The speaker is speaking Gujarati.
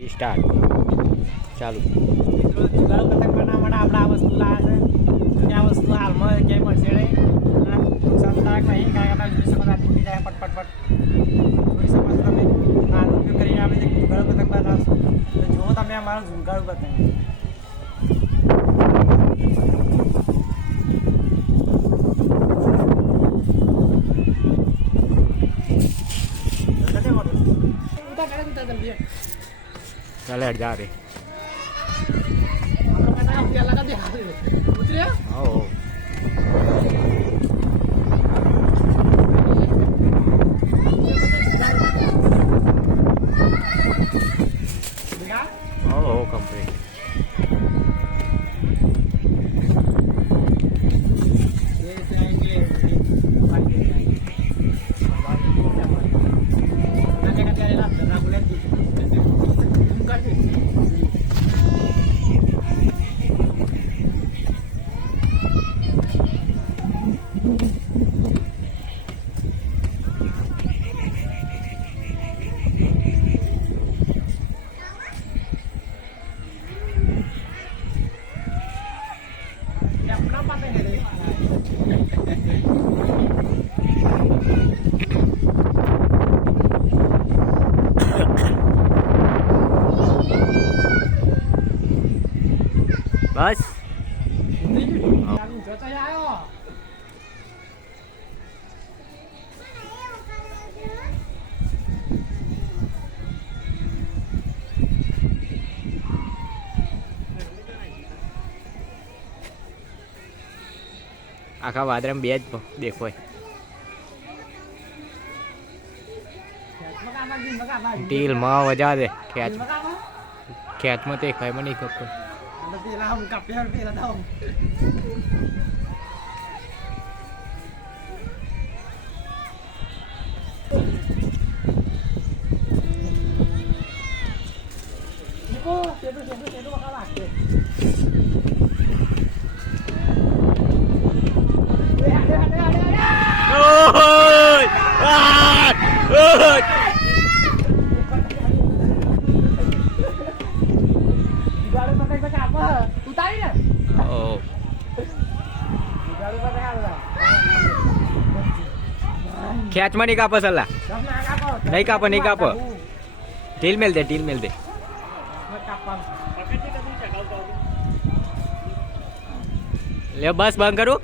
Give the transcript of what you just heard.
સ્ટાર્ટ ચાલુ મિત્રો જુગાર પતંગ બનાવવા માટે આપણે આ વસ્તુ લાવ્યા છે. આ વસ્તુ હાલમાં ક્યાંય મળશે નહીં. નુકસાનદાયક નહીં, કારણ કે આપણે જોઈ શકો છો આ તૂટી જાય પટ. જોઈ શકો છો તમે આનો ઉપયોગ કરીને આપણે જુગાર પતંગ બનાવશું. તો જુઓ તમે અમારો જુગાર પતંગ. ચાલે હટ જા રે ઓ ઓ કમ્પ્લીટ બસ આખા વાદળામાં બે જ દેખોય ડીલમાં વજા દે ખેતમાં તે ખાય મને ખબર પેલા હું કાપ્યા પેલા દાવ Sedo bakal laki. ખેંચમાં નહીં કાપો સલાહ નહીં કાપો ઢીલ મેલ દે લે બસ બંધ કરું